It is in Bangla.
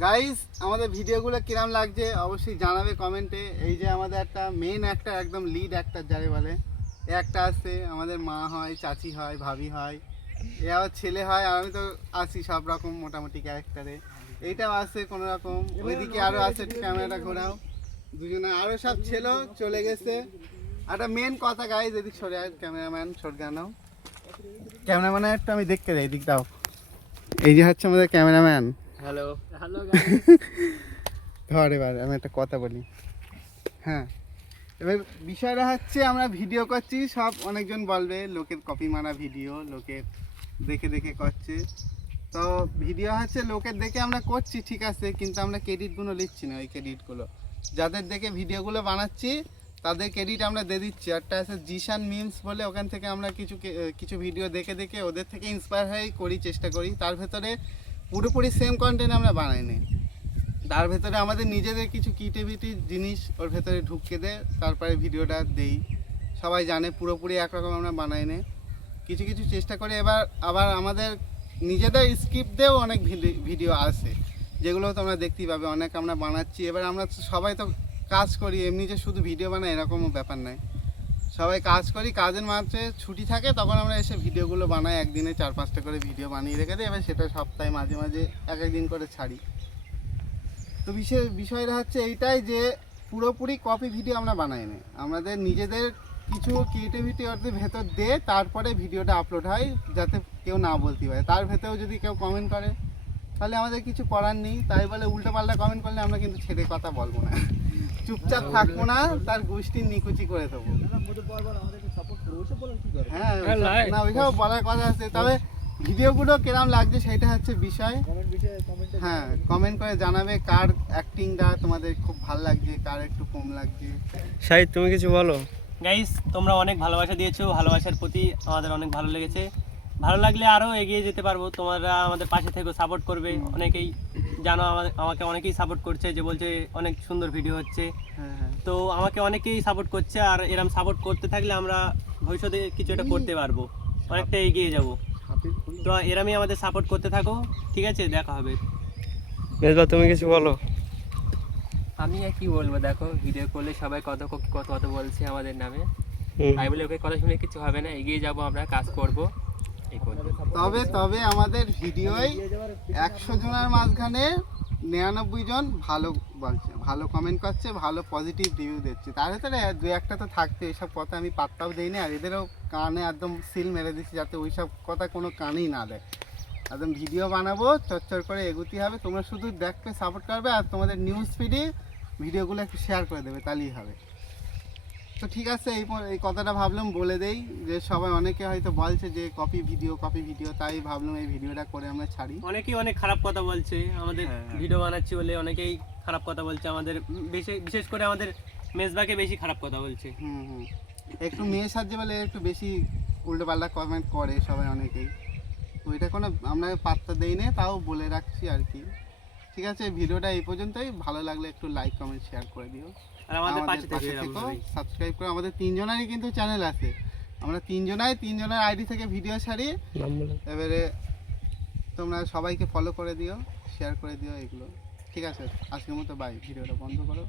গাইস আমাদের ভিডিওগুলো কিরম লাগছে অবশ্যই জানাবে কমেন্টে। এই যে আমাদের একটা মেইন একটা একদম লিড অ্যাক্টর যারে বলে, এ একটা আছে, আমাদের মা হয়, চাচি হয়, ভাবি হয়, এ আবার ছেলে হয়, আর আমি তো আছি সব রকম মোটামুটি ক্যারেক্টারে। এইটাও আছে কোনো রকম, ওইদিকে আরও আছে, একটু ক্যামেরাটা ঘোরাও, দুজনে আরও সব ছিল চলে গেছে। একটা মেন কথা গাইস, এদিক সরে আয়, ক্যামেরাম্যান সরগানাও, ক্যামেরাম্যানের একটু আমি দেখতে যাই, এদিক দাও। এই যে হচ্ছে আমাদের ক্যামেরাম্যান। হ্যালো হ্যালো ধর এবার আমি একটা কথা বলি। হ্যাঁ, এবার বিষয়টা হচ্ছে আমরা ভিডিও করছি, সব অনেকজন বলবে লোকের কপি মারা ভিডিও, লোকের দেখে দেখে করছে। তো ভিডিও হচ্ছে লোকের দেখে আমরা করছি ঠিক আছে, কিন্তু আমরা ক্রেডিটগুলো নিচ্ছি না। ওই ক্রেডিটগুলো যাদের দেখে ভিডিওগুলো বানাচ্ছি তাদের ক্রেডিট আমরা দিয়ে দিচ্ছি। একটা আছে জিশান মিমস বলে, ওখান থেকে আমরা কিছু ভিডিও দেখে দেখে ওদের থেকে ইন্সপায়ার হয়েই করি, চেষ্টা করি। তার ভেতরে পুরোপুরি সেম কন্টেন্ট আমরা বানাইনি, তার ভেতরে আমাদের নিজেদের কিছু ক্রিয়েটিভিটি জিনিস ওর ভেতরে ঢুকিয়ে দেয়, তারপরে ভিডিওটা দেই। সবাই জানে পুরোপুরি একরকম আমরা বানাই নে, কিছু কিছু চেষ্টা করি। এবার আবার আমাদের নিজেদের স্ক্রিপ্ট দিয়েও অনেক ভিডিও আসে, যেগুলো তোমরা দেখতেই পাবে, অনেক আমরা বানাচ্ছি। এবার আমরা সবাই তো কাজ করি, এমনি যে শুধু ভিডিও বানাই এরকমও ব্যাপার নাই, সবাই কাজ করি, কাজের মাঝে ছুটি থাকে তখন আমরা এসে ভিডিওগুলো বানাই। একদিনে 4-5টা করে ভিডিও বানিয়ে রেখে দিই, এবার সেটা সপ্তাহে মাঝে মাঝে এক একদিন করে ছাড়ি। তো বিষয়টা হচ্ছে এইটাই যে পুরোপুরি কপি ভিডিও আমরা বানাই না, আমাদের নিজেদের কিছু ক্রিয়েটিভিটি ওদের ভেতর দিয়ে তারপরে ভিডিওটা আপলোড হয়, যাতে কেউ না বলতে পারে। তার ভেতরেও যদি কেউ কমেন্ট করে তাহলে আমাদের কিছু করার নেই, তাই বলে উল্টোপাল্টা কমেন্ট করলে আমরা কিন্তু ছেড়ে কথা বলবো না, চুপচাপ থাকবো না, তার গোষ্ঠীর নিকুচি করে দেবো। হ্যাঁ না, ওইসব বলার কথা আছে। তবে ভিডিওগুলো কিরম লাগছে সেটা হচ্ছে বিষয়। হ্যাঁ, কমেন্ট করে জানাবে কার অ্যাক্টিংটা তোমাদের খুব ভালো লাগছে, কার একটু কম লাগছে। শাহিদ তুমি কিছু বলো। গাইস, তোমরা অনেক ভালোবাসা দিয়েছো, ভালোবাসার প্রতি আমাদের অনেক ভালো লেগেছে। ভালো লাগলে আরও এগিয়ে যেতে পারবো, তোমরা আমাদের পাশে থেকে সাপোর্ট করবে। অনেকেই জানো আমাকে অনেকেই সাপোর্ট করছে, যে বলছে অনেক সুন্দর ভিডিও হচ্ছে। হ্যাঁ হ্যাঁ, তো আমাকে অনেকেই সাপোর্ট করছে, আর এরম সাপোর্ট করতে থাকলে আমরা ভবিষ্যতে কিছু একটা করতে পারবো, অনেকটা এগিয়ে যাব। তো এরমই আমাদের সাপোর্ট করতে থাকো, ঠিক আছে? দেখা হবে। মেজবা তুমি কিছু বলো। আমি আর কি বলবো, দেখো ভিডিও করলে সবাই কত কত কত বলছে আমাদের নামে, তাই বলে ওকে কথা শুনে কিছু হবে না, এগিয়ে যাব, আমরা কাজ করব এই পর্যন্ত। তবে আমাদের ভিডিওয় 100 জনের মাঝখানে 99 জন ভালো বলছে, ভালো কমেন্ট করছে, ভালো পজিটিভ রিভিউ দিচ্ছে। তার ভেতরে দু একটা তো থাকছে, এইসব কথা আমি পাত্তাও দিই না, আর এদেরও কানে একদম সিল মেরে দিচ্ছি যাতে ওইসব কথা কোনো কানেই না দেয়। একদম ভিডিও বানাবো, চচ্চর করে এগুতি হবে, তোমরা শুধু দেখবে, সাপোর্ট করবে, আর তোমাদের নিউজ ফিডে ভিডিওগুলো একটু শেয়ার করে দেবে, তাহলেই হবে। তো ঠিক আছে, এই কথাটা ভাবলাম বলে দেই, যে সবাই অনেকে হয়তো বলছে যে কপি ভিডিও, তাই ভাবলাম এই ভিডিওটা করে আমরা ছাড়ি। অনেকেই অনেক খারাপ কথা বলছে আমাদের ভিডিও বানাচ্ছি বলে, অনেকেই খারাপ কথা বলছে আমাদের, বিশেষ করে আমাদের মেজবাকে বেশি খারাপ কথা বলছে। হুম, একটু মেয়ে সাহায্যে বলে একটু বেশি উল্টোপাল্টা কমেন্ট করে সবাই, অনেকেই। তো এটা কোনো আমরা পাত্তা দেই না, তাও বলে রাখছি আর কি। ঠিক আছে, ভিডিওটা এই পর্যন্তই। ভালো লাগলে একটু লাইক কমেন্ট শেয়ার করে দিও, আর আমাদের পাশে থেকো, থেকে সাবস্ক্রাইব করো। আমাদের 3 জনেরই কিন্তু চ্যানেল আছে, আমরা 3 জনের আইডি থেকে ভিডিও ছাড়ি। এবারে তোমরা সবাইকে ফলো করে দিও, শেয়ার করে দিও এগুলো। ঠিক আছে, আজকের মতো বাই, ভিডিওটা বন্ধ করো।